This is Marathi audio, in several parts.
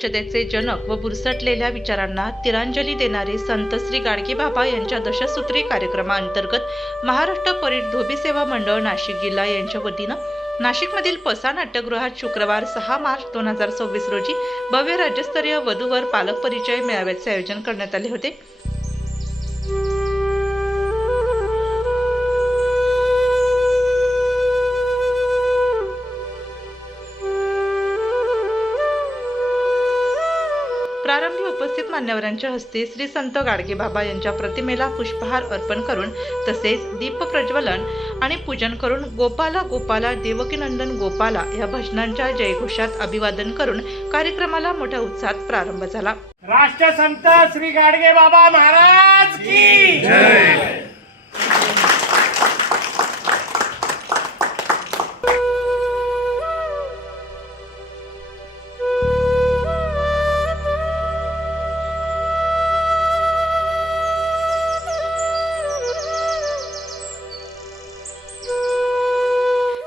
स्वच्छतेचे जनक व बुरसटलेल्या विचारांना तिरांजली देणारे संत श्री गाडगे बाबा यांच्या दशसूत्री कार्यक्रमाअंतर्गत महाराष्ट्र परीट धोबी सेवा मंडळ नाशिक जिल्हा यांच्या वतीनं नाशिकमधील पसा नाट्यगृहात शुक्रवार 6 मार्च 2026 रोजी भव्य राज्यस्तरीय वधूवर पालक परिचय मेळाव्याचे आयोजन करण्यात आले होते। प्रारंभी उपस्थित मान्यवरांच्या हस्ते श्री संत गाडगे बाबा यांच्या प्रतिमेला पुष्पहार अर्पण करून तसेच दीप प्रज्वलन आणि पूजन करून गोपाला गोपाला देवकीनंदन गोपाला या भजनांच्या जयघोषात अभिवादन करून कार्यक्रमाला मोठ्या उत्साहात प्रारंभ झाला। राष्ट्रसंत श्री गाडगे बाबा महाराज की जय।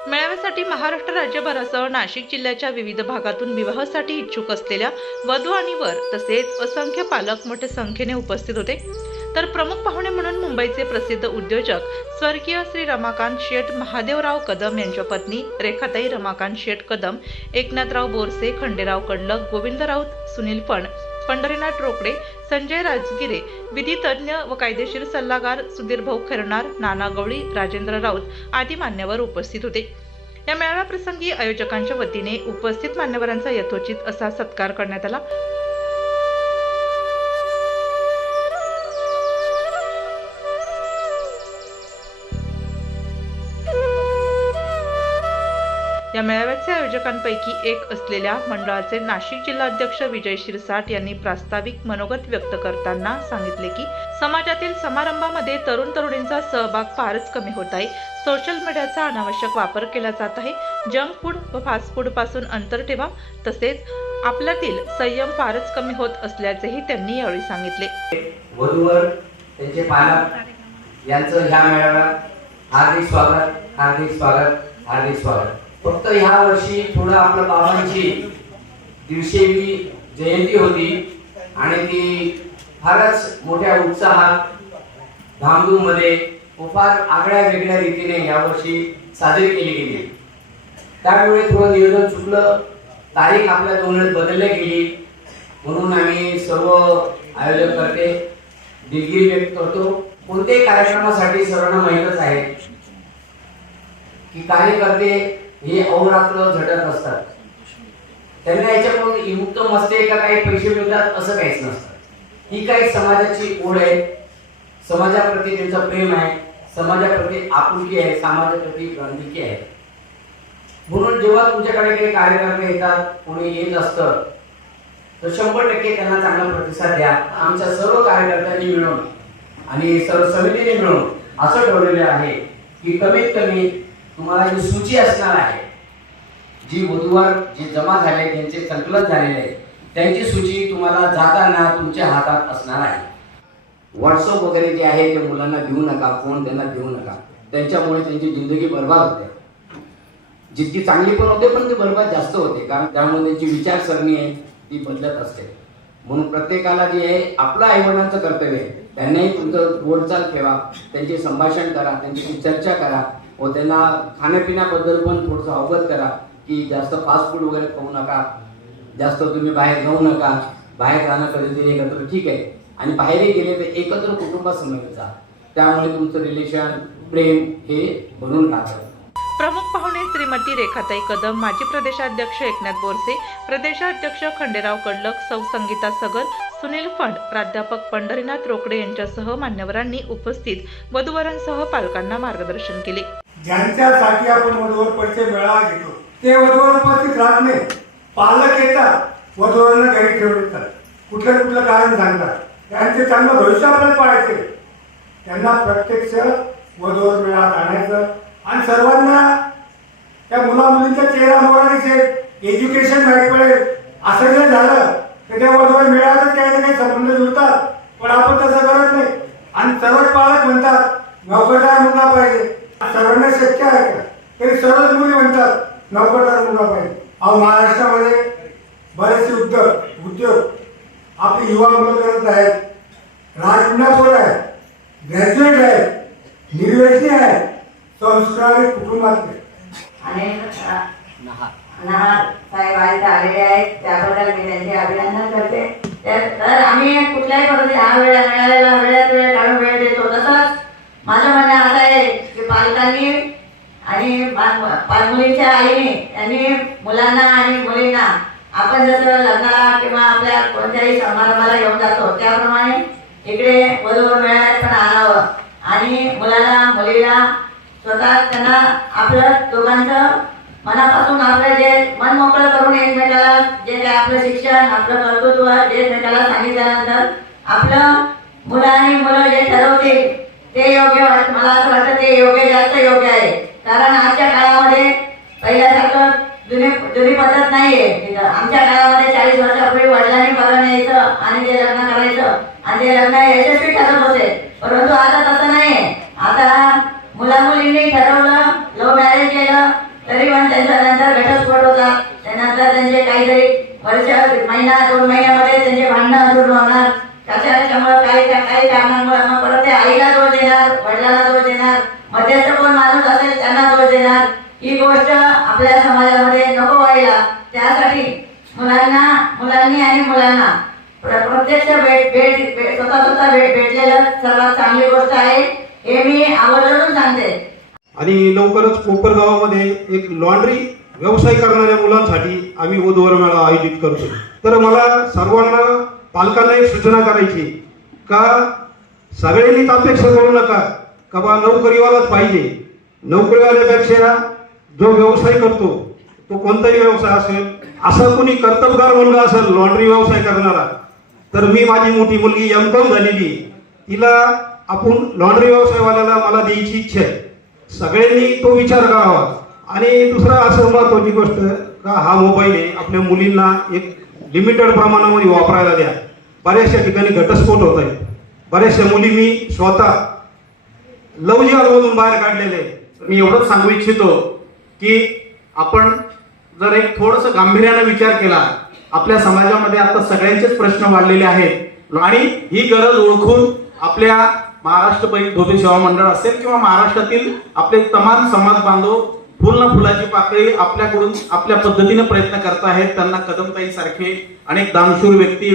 मेळाव्यासाठी महाराष्ट्र राज्यभरासह नाशिक जिल्ह्याच्या विविध भागातून विवाहासाठी इच्छुक असलेल्या वधू आणि वर तसेच असंख्य पालक मोठ्या संख्येने उपस्थित होते। तर प्रमुख पाहुणे म्हणून मुंबईचे प्रसिद्ध उद्योजक स्वर्गीय श्री रमाकांत शेठ महादेवराव कदम यांच्या पत्नी रेखाताई रमाकांत शेठ कदम, एकनाथराव बोरसे, खंडेराव कडलक, गोविंद राऊत, सुनील फण, पंढरीनाथ रोकडे, संजय राजगिरे, विधितज्ञ व कायदेशीर सल्लागार सुधीर भाऊ खैरनार, नाना गवळी, राजेंद्र राऊत आदी मान्यवर उपस्थित होते। या मेळाव्याप्रसंगी आयोजकांच्या वतीने उपस्थित मान्यवरांचा यथोचित असा सत्कार करण्यात आला। या मेळाव्याचे आयोजकांपैकी एक असलेल्या मंडळाचे नाशिक जिल्हा अध्यक्ष विजय शिरसाट यांनी प्रास्ताविक मनोगत व्यक्त करताना सांगितले की समाजातील समारंभामध्ये तरुण तरुणींचा सहभाग फारच कमी होत आहे। सोशल मीडियाचा अनावश्यक वापर केला जात आहे। जंक फूड व फास्ट फूड पासून अंतर ठेवा, तसेच आपल्यातील संयम फारच कमी होत असल्याचेही त्यांनी यावेळी सांगितले। वधूवर त्यांचे पालक यांचं ह्या मेळाव्यात हार्दिक स्वागत, हार्दिक स्वागत, हार्दिक स्वागत। फक्त ह्या वर्षी थोडं आपल्या बाबांची 150वी जयंती होती आणि ती फारच मोठ्या उत्साहात धामधूम मध्ये फार आगळ्या वेगळ्या रीतीने यावर्षी साजरी केली गेली। त्यामुळे थोडं नियोजन चुकलं, तारीख आपल्या दोन्हीत बदलली गेली, म्हणून आम्ही सर्व आयोजक करते दिलगिरी व्यक्त करतो। कोणत्याही कार्यक्रमासाठी सर्वांना माहीतच आहे की कार्यकर्ते हे अहोरात्र झटत असतात। त्यांना याच्याकडून युक्त मस्ते का काही पैसे मिळतात असं काहीच नसतं। ही काही समाजाची ओढ आहे, समाजाप्रती त्यांचं प्रेम आहे, समाजाप्रती आपुलकी आहे, समाजाप्रती बांधिलकी आहे। म्हणून जेव्हा तुमच्याकडे काही कार्यकर्ते येतात, कोणी येत असतं, तर 100% त्यांना चांगला प्रतिसाद द्या। आमच्या सर्व कार्यकर्त्यांनी मिळून आणि सर्व समितीने मिळून असं ठरवलेलं आहे की कमीत कमी तुम्हाला जी सूची असणार आहे, जी वधूवर जे जमा झाले, त्यांचे संकलन झालेले आहे, त्यांची सूची तुम्हाला जाताना तुमच्या हातात असणार आहे। व्हॉट्सअप वगैरे जे आहे ते मुलांना देऊ नका, फोन त्यांना देऊ नका, त्यांच्यामुळे त्यांची जिंदगी बर्बाद होते। जितकी चांगली पण होते पण ती बर्बाद जास्त होते, कारण त्यामुळे त्यांची विचारसरणी आहे ती बदलत असते। म्हणून प्रत्येकाला जे आहे आपलं आईवडिलांचं कर्तव्य आहे, त्यांनाही तुमचं बोलचाल ठेवा, त्यांचे संभाषण करा, त्यांची चर्चा करा व त्यांना खाण्यापिण्याबद्दल पण थोडंसं अवगत करा की जास्त फास्ट फूड वगैरे खाऊ नका, जास्त तुम्ही बाहेर जाऊ नका, बाहेर जाणं कधीतरी एकत्र ठीक आहे, आणि बाहेरही गेले तर एकत्र कुटुंबासमवेत जा, त्यामुळे तुमचं रिलेशन प्रेम हे बनून राहतं। प्रमुख पाहुणे श्रीमती रेखाताई कदम, माजी प्रदेशाध्यक्ष एकनाथ बोरसे, प्रदेशाध्यक्ष खंडेराव कडलक, सौ संगीता सगर, सुनील फंड, प्राध्यापक पंढरीनाथ रोकडे यांच्यासह मान्यवरांनी उपस्थित वधूवरांसह पालकांना मार्गदर्शन केले। ज्यांच्यासाठी आपण वधूवर परिचय मेळावा घेतो ते वधूवर उपस्थित राहत नाही, पालक येतात, वधूवरांना घरी ठेवून येतात, कुठलं कारण सांगतात, त्यांचे चांगलं भविष्य आपल्याला पाहायचे, त्यांना प्रत्यक्ष वधूवर मेळाव्यात आणायचं आणि सर्वांना त्या मुला मुलींचा चेहरा मोहरा दिसेल, एज्युकेशन माहीत पडेल। असं जर झालं तर त्या वधूवर मेळाव्यात काही ना काही संबंध जुळतात, पण आपण तसं करत नाही आणि सर्वच पालक म्हणतात नोकरदार मुलगा पाहिजे। सर्वांना शक्य आहे का? तरी सर्वच मुली म्हणतात नोकरदार मुलगा पाहिजे। महाराष्ट्रामध्ये बरेचसे उद्योग आपली युवा मुलं करत आहेत, राजकुंडापोर आहेत, ग्रॅज्युएट आहेत, निर्व्यसनी आहेत, संस्कारी कुटुंबातले आणि नहार साहेब आहेत आलेले आहेत, त्याबद्दल मी त्यांचे अभिनंदन करते. तर आम्ही कुठल्याही पद्धतीने हा वेळ मिळालेला वेळ काढून वेळ देतो. तसंच माझं म्हणणं असं आहे की पालकांनी आणि मुलींच्या आईने यांनी मुलांना आणि मुलींना आपण जसं लग्नाला किंवा आपल्या कोणत्याही समारंभाला घेऊन जातो त्याप्रमाणे इकडे वधूवर मेळाव्यात पण आणावं आणि मुलाला मुलीला स्वतः त्यांना आपलं दोघांचं मनापासून आपलं जे मन मोकळं करून एकमेकाला जे काय आपलं शिक्षण आपलं कर्तृत्व जे एकमेकाला सांगितल्यानंतर आपलं मुलं आणि मुलं जे ठरवतील ते योग्य मला असं वाटतं ते जास्त योग्य आहे. कारण आजच्या काळामध्ये पहिल्यासारखं जुनी पद्धत नाहीये. आमच्या काळामध्ये 40 वर्षापूर्वी वडिलांनी बघून यायचं आणि ते लग्न करायचं आणि ते लग्न यशस्वी ठरत होते. परंतु आता तसं नाहीये. आता मुलामुलींनी ठरवलं, लव्ह मॅरेज केलं तरी पण त्यांच्या नंतर घटस्फोट होता. त्यानंतर त्यांचे काहीतरी महिना 2 महिन्यामध्ये त्यांचे भांडणं सुरू होणार. कशामुळे काही कारणांमुळे मग परत ते आईला दोष देणार, वडिलांना दोष देणार, मध्यस्थ कोण माणूस असेल त्यांना दोष देणार. ही गोष्ट आपल्या समाजामध्ये नको व्हायला. त्यासाठी मुलांनी आणि मुलांना प्रत्यक्ष भेट स्वतः भेटलेलं सर्वात चांगली गोष्ट आहे हे मी आवर्जून सांगते. आणि लवकरच कोपरगावामध्ये एक लॉन्ड्री व्यवसाय करणाऱ्या मुलांसाठी आम्ही वधूवर मेळावा आयोजित करतो. तर मला सर्वांना पालकांना एक सूचना करायची का सगळ्यांनीच अपेक्षा करू नका का बा नोकरीवालाच पाहिजे. नोकरीवाल्यापेक्षा जो व्यवसाय करतो तो कोणताही व्यवसाय असेल, असा कोणी कर्तबगार मुलगा असेल लॉन्ड्री व्यवसाय करणारा, तर मी माझी मोठी मुलगी M.Com झालेली, तिला आपण लॉन्ड्री व्यवसायवाल्याला मला द्यायची इच्छा आहे. सगळ्यांनी तो विचार करावा. आणि दुसरा असं महत्वाची गोष्ट का हा मोबाईल आहे आपल्या मुलींना एक लिमिटेड प्रमाणामध्ये वापरायला द्या. बऱ्याचशा ठिकाणी घटस्फोट होत आहेत. बऱ्याचशा मुली मी स्वतः लव जिहादमधून बाहेर काढलेले. मी एवढंच सांगू इच्छितो की आपण जर एक थोडंसं गांभीर्याने विचार केला, आपल्या समाजामध्ये आता सगळ्यांचेच प्रश्न वाढलेले आहेत आणि ही गरज ओळखून आपल्या महाराष्ट्र बैल धोबी सेवा मंडळ असेल किंवा महाराष्ट्रातील आपले तमाम समाज बांधव फुल ना फुलाची पाकळी आपल्याकडून आपल्या पद्धतीने प्रयत्न करत आहेत. त्यांना कदमताई सारखे अनेक दानशूर व्यक्ती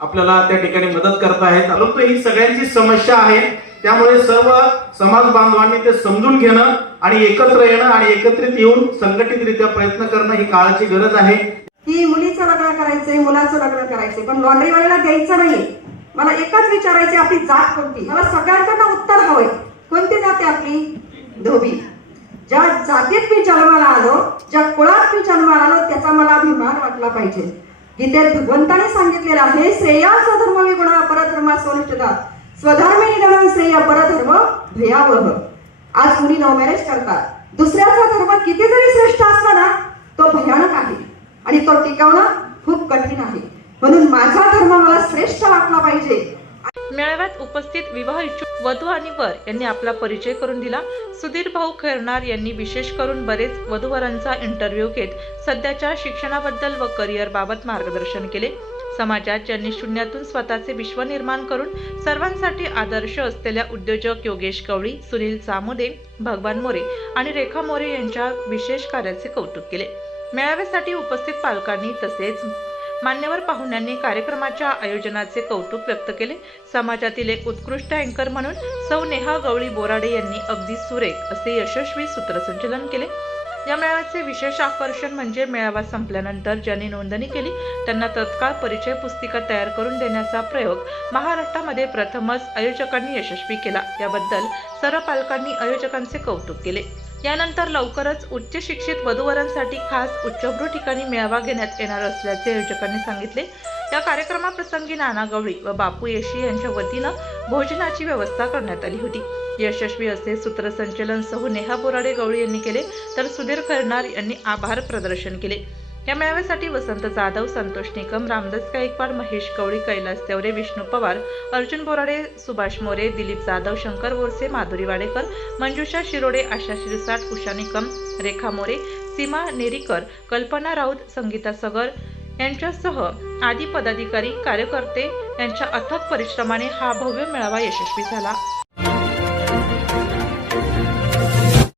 आपल्याला त्या ठिकाणी मदत करत आहेत. परंतु ही सगळ्यांची समस्या आहे. त्यामुळे सर्व समाज बांधवांनी ते समजून घेणं आणि एकत्र येणं आणि एकत्रित येऊन संघटितरित्या प्रयत्न करणं ही काळाची गरज आहे. की मुलीचं लग्न करायचंय, मुलाचं लग्न करायचंय, पण लॉन्ड्रीवाल्याला द्यायचं नाही. मला एकच विचारायचे, आपली जात कोणती? मला सगळ्यांकडनं उत्तर हवंय. कोणती जाते आपली? धोबी. ज्या जातीत मी जन्माला आलो, ज्या कुळात मी जन्माला आलो, त्याचा मला अभिमान वाटला पाहिजे. गीतेत भगवंताने सांगितलेलं आहे, श्रेया स्वधर्म विगुणा परधर्मा सोनिष्ठता स्वधर्मे निधनं श्रेय परधर्म भयावह. आज मुली लव्ह मॅरेज करतात. दुसऱ्याचा धर्म किती जरी श्रेष्ठ असला ना, तो भयानक आहे आणि तो टिकवणं खूप कठीण आहे. म्हणून माझा धर्म मला श्रेष्ठ वाटला पाहिजे. मेळाव्यात उपस्थित विवाह इच्छुक वधू आणि वर यांनी आपला परिचय करून दिला. सुधीर भाऊ खैरनार यांनी विशेष करून बरेच वधूवरांचा इंटरव्ह्यू घेत सध्याच्या शिक्षणाबद्दल व करिअर बाबत मार्गदर्शन केले. समाजात ज्यांनी शून्यातून स्वतःचे विश्व निर्माण करून सर्वांसाठी आदर्श असलेल्या उद्योजक योगेश कवळी, सुनील चामुदे, भगवान मोरे आणि रेखा मोरे यांच्या विशेष कार्याचे कौतुक केले. मेळाव्यासाठी उपस्थित पालकांनी तसेच मान्यवर पाहुण्यांनी कार्यक्रमाच्या आयोजनाचे कौतुक व्यक्त केले. समाजातील एक उत्कृष्ट अँकर म्हणून सौ नेहा गवळी बोराडे यांनी अगदी सुरेख असे यशस्वी सूत्रसंचलन केले. या मेळाव्याचे विशेष आकर्षण म्हणजे मेळावा संपल्यानंतर ज्यांनी नोंदणी केली त्यांना तत्काळ परिचय पुस्तिका तयार करून देण्याचा प्रयोग महाराष्ट्रामध्ये प्रथमच आयोजकांनी यशस्वी केला. याबद्दल सर्व पालकांनी आयोजकांचे कौतुक केले. यानंतर लवकरच उच्च शिक्षित वधूवरांसाठी खास उच्चभ्रू ठिकाणी मेळावा घेण्यात येणार असल्याचे आयोजकांनी सांगितले. या कार्यक्रमाप्रसंगी नाना गवळी व बापू येशी यांच्या वतीनं भोजनाची व्यवस्था करण्यात आली होती. यशस्वी असे सूत्रसंचलन सौ नेहा बोराडे गवळी यांनी केले तर सुधीर खैरनार यांनी आभार प्रदर्शन केले. या मेळाव्यासाठी वसंत जाधव, संतोष निकम, रामदास गायकवाड, महेश कवळी, कैलास तेवरे, विष्णू पवार, अर्जुन बोराडे, सुभाष मोरे, दिलीप जाधव, शंकर बोरसे, माधुरी वाडेकर, मंजुषा शिरोडे, आशा शिरसाट, उषा निकम, रेखा मोरे, सीमा नेरीकर, कल्पना राऊत, संगीता सगर, यांच्यासह आदी पदाधिकारी कार्यकर्ते यांच्या अथक परिश्रमाने हा भव्य मेळावा यशस्वी झाला।